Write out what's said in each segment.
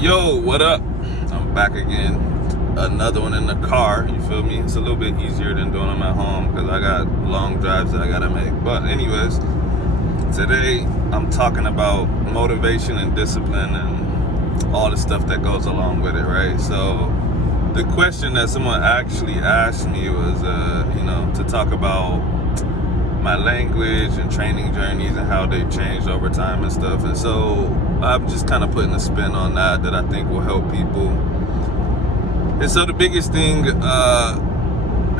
Yo, what up? I'm back again. Another one in the car. You feel me? It's a little bit easier than doing them at home because I got long drives that I gotta make. But anyways, today I'm talking about motivation and discipline and all the stuff that goes along with it, right? So the question that someone actually asked me was, to talk about my language and training journeys and how they've changed over time and stuff. And so I'm just kind of putting a spin on that I think will help people. And so the biggest thing,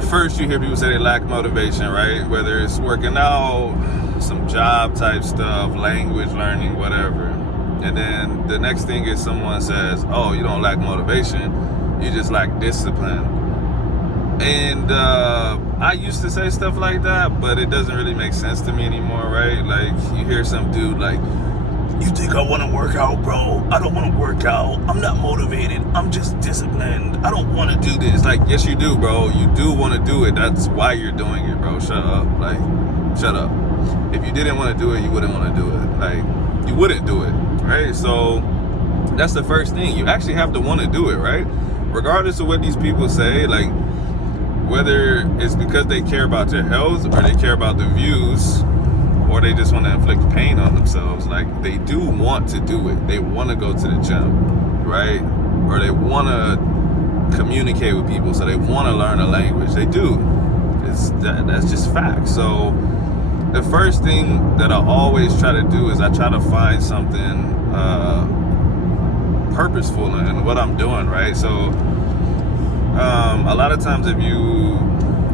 first you hear people say they lack motivation, right? Whether it's working out, some job type stuff, language learning, whatever. And then the next thing is someone says, oh, you don't lack motivation, you just lack discipline. And I used to say stuff like that, but it doesn't really make sense to me anymore, right? Like, you hear some dude like, you think I want to work out, bro? I don't want to work out. I'm not motivated. I'm just disciplined. I don't want to do this. Like, yes, you do, bro. You do want to do it. That's why you're doing it, bro. Shut up. Like, shut up. If you didn't want to do it, you wouldn't want to do it. Like, you wouldn't do it, right? So that's the first thing. You actually have to want to do it, right? Regardless of what these people say, like, whether it's because they care about your health or they care about the views or they just want to inflict pain on themselves, like, they do want to do it. They want to go to the gym, right? Or they want to communicate with people, so they want to learn a language. They do. That's just fact. So the first thing that I always try to do is I try to find something purposeful in what I'm doing, right? So a lot of times if you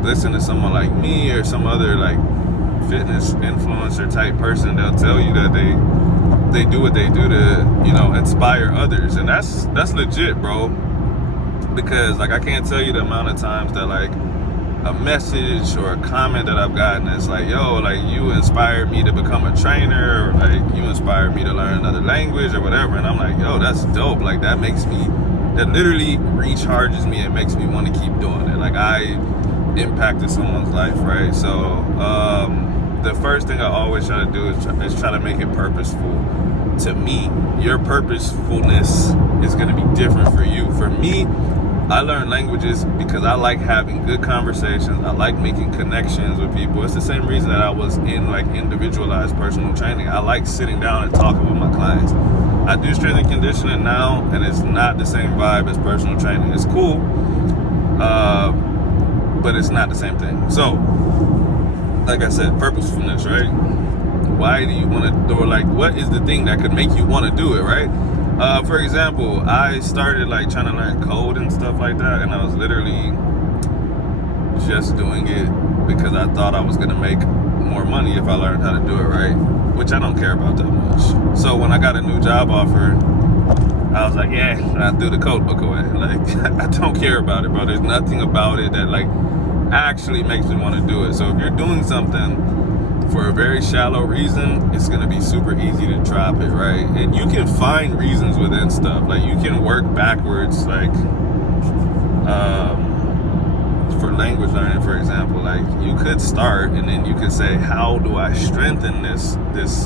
listen to someone like me or some other like fitness influencer type person, they'll tell you that they do what they do to, inspire others. And that's legit, bro. Because like, I can't tell you the amount of times that like a message or a comment that I've gotten is like, yo, like, you inspired me to become a trainer, or like, you inspired me to learn another language or whatever. And I'm like, yo, that's dope. Like, that literally recharges me and makes me want to keep doing it. Like, I impacted someone's life, right? So the first thing I always try to do is try to make it purposeful to me. Your purposefulness is going to be different for you. For me, I learn languages because I like having good conversations. I like making connections with people. It's the same reason that I was in like individualized personal training. I like sitting down and talking with my clients. I do strength and conditioning now, and it's not the same vibe as personal training. It's cool, but it's not the same thing. So, like I said, purposefulness, right? Why do you want to do it? Like, what is the thing that could make you want to do it, right? For example, I started like trying to learn code and stuff like that, and I was literally just doing it because I thought I was gonna make more money if I learned how to do it right, which I don't care about that much. So when I got a new job offer, I was like, yeah, I threw the code book away. Like, I don't care about it, bro. There's nothing about it that like actually makes me want to do it. So if you're doing something for a very shallow reason, it's gonna be super easy to drop it, right? And you can find reasons within stuff. Like, you can work backwards, like for language learning, for example. Like, you could start and then you could say, how do I strengthen this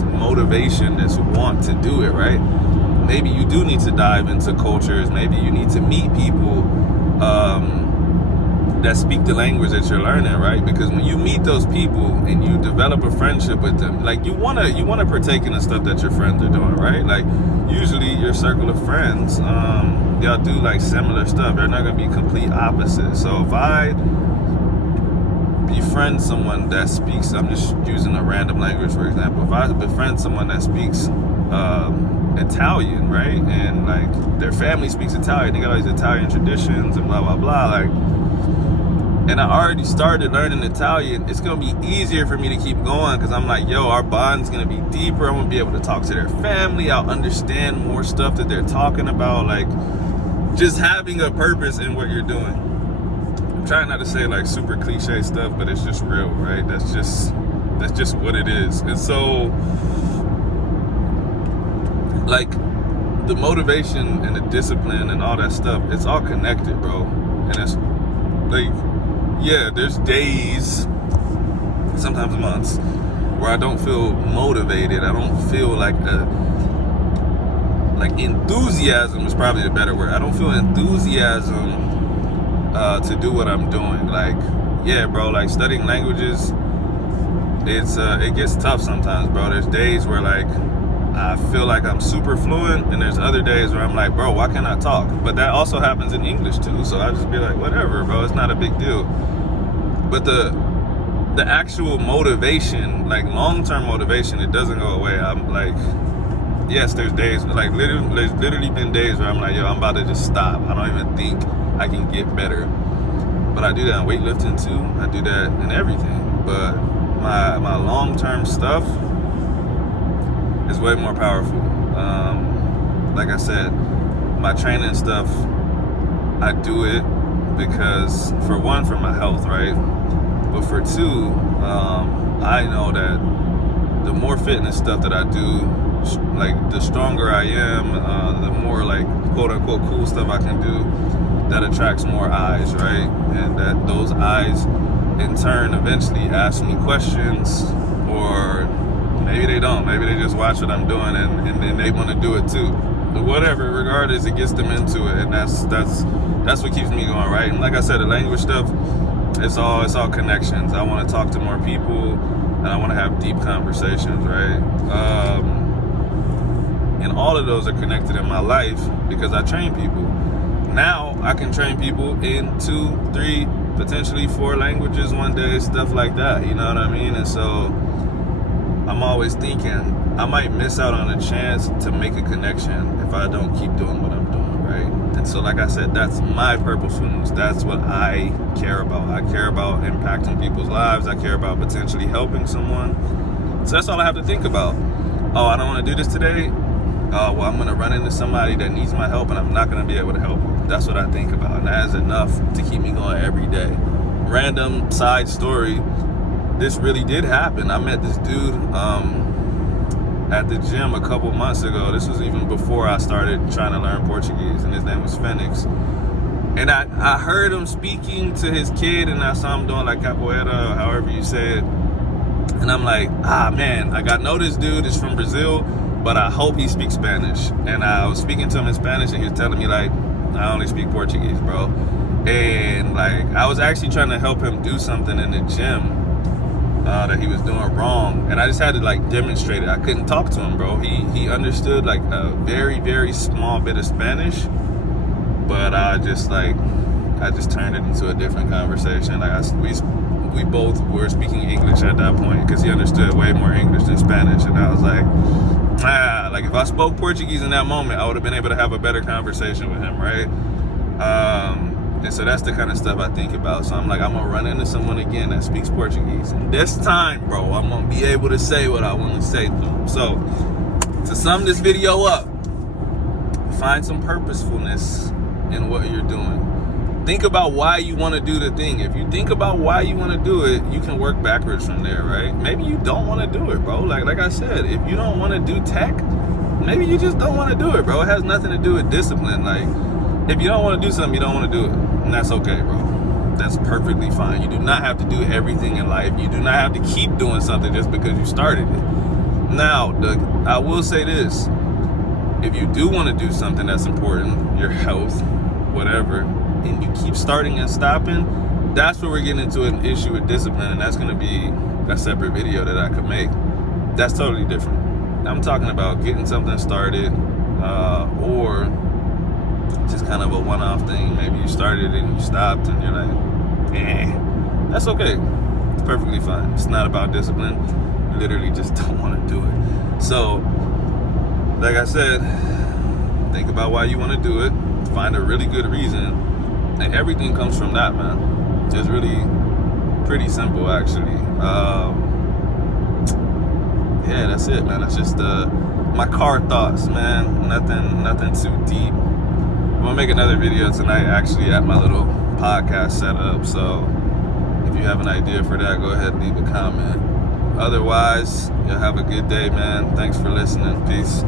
motivation, this want to do it, right? Maybe you do need to dive into cultures. Maybe you need to meet people that speak the language that you're learning, right? Because when you meet those people and you develop a friendship with them, like, you wanna partake in the stuff that your friends are doing, right? Like, usually your circle of friends, y'all do like similar stuff. They're not gonna be complete opposites. So if I befriend someone that speaks, I'm just using a random language, for example. If I befriend someone that speaks Italian, right? And like, their family speaks Italian, they got all these Italian traditions and blah, blah, blah. Like, and I already started learning Italian, it's gonna be easier for me to keep going because I'm like, yo, our bond's gonna be deeper. I'm gonna be able to talk to their family. I'll understand more stuff that they're talking about. Like, just having a purpose in what you're doing. I'm trying not to say like super cliche stuff, but it's just real, right? That's just what it is. And so, like, the motivation and the discipline and all that stuff, it's all connected, bro. And it's like, yeah, there's days, sometimes months, where I don't feel motivated. I don't feel like like enthusiasm is probably the better word. I don't feel enthusiasm to do what I'm doing. Like, yeah, bro, like studying languages, it gets tough sometimes, bro. There's days where like I feel like I'm super fluent, and there's other days where I'm like, bro, why can't I talk? But that also happens in English too, so I just be like, whatever, bro, it's not a big deal. But the actual motivation, like long-term motivation, it doesn't go away. I'm like, yes, there's days, like there's literally been days where I'm like, yo, I'm about to just stop. I don't even think I can get better. But I do that in weightlifting too. I do that in everything. But my long-term stuff is way more powerful. Like I said, my training stuff, I do it because, for one, for my health, right? But for two, I know that the more fitness stuff that I do, like the stronger I am, the more like quote unquote cool stuff I can do, that attracts more eyes, right? And that those eyes in turn eventually ask me questions, or maybe they don't. Maybe they just watch what I'm doing and then they want to do it too. But whatever, regardless, it gets them into it, and that's what keeps me going, right? And like I said, the language stuff, it's all connections. I want to talk to more people, and I want to have deep conversations, right? And all of those are connected in my life because I train people. Now I can train people in 2, 3, potentially 4 languages one day, stuff like that, you know what I mean? And so I'm always thinking I might miss out on a chance to make a connection if I don't keep doing what I'm doing, right? And so, like I said, that's my purposefulness. That's what I care about. I care about impacting people's lives. I care about potentially helping someone. So that's all I have to think about. Oh, I don't want to do this today. Oh, well, I'm going to run into somebody that needs my help, and I'm not going to be able to help them. That's what I think about, and that is enough to keep me going every day. Random side story, this really did happen. I met this dude at the gym a couple months ago. This was even before I started trying to learn Portuguese, and his name was Phoenix. And I heard him speaking to his kid, and I saw him doing like capoeira, however you say it. And I'm like, man, I know this dude is from Brazil, but I hope he speaks Spanish. And I was speaking to him in Spanish, and he was telling me like, I only speak Portuguese, bro. And like, I was actually trying to help him do something in the gym that he was doing wrong, and I just had to like demonstrate it. I couldn't talk to him, bro. He understood like a very, very small bit of Spanish, but I just turned it into a different conversation. Like we both were speaking English at that point because he understood way more English than Spanish, and I was like, like if I spoke Portuguese in that moment, I would have been able to have a better conversation with him, right? And so that's the kind of stuff I think about. So I'm like, I'm gonna run into someone again that speaks Portuguese, and this time, bro, I'm gonna be able to say what I want to say to them. So to sum this video up, find some purposefulness in what you're doing. Think about why you want to do the thing. If you think about why you want to do it, you can work backwards from there, right? Maybe you don't want to do it, bro. Like I said, if you don't want to do tech, maybe you just don't want to do it, bro. It has nothing to do with discipline. Like, if you don't want to do something, you don't want to do it. And that's okay, bro. That's perfectly fine. You do not have to do everything in life. You do not have to keep doing something just because you started it. Now, I will say this. If you do want to do something that's important, your health, whatever, and you keep starting and stopping, that's where we're getting into an issue with discipline, and that's going to be a separate video that I could make. That's totally different. I'm talking about getting something started, or just kind of a one-off thing. Maybe you started and you stopped and you're like, that's okay. It's perfectly fine. It's not about discipline. You literally just don't want to do it. So, like I said, think about why you want to do it. Find a really good reason. And everything comes from that, man. It's really pretty simple, actually. Yeah, that's it, man. That's just my car thoughts, man. Nothing too deep. I'm gonna make another video tonight, actually, at my little podcast setup. So if you have an idea for that, go ahead and leave a comment. Otherwise, you'll have a good day, man. Thanks for listening. Peace.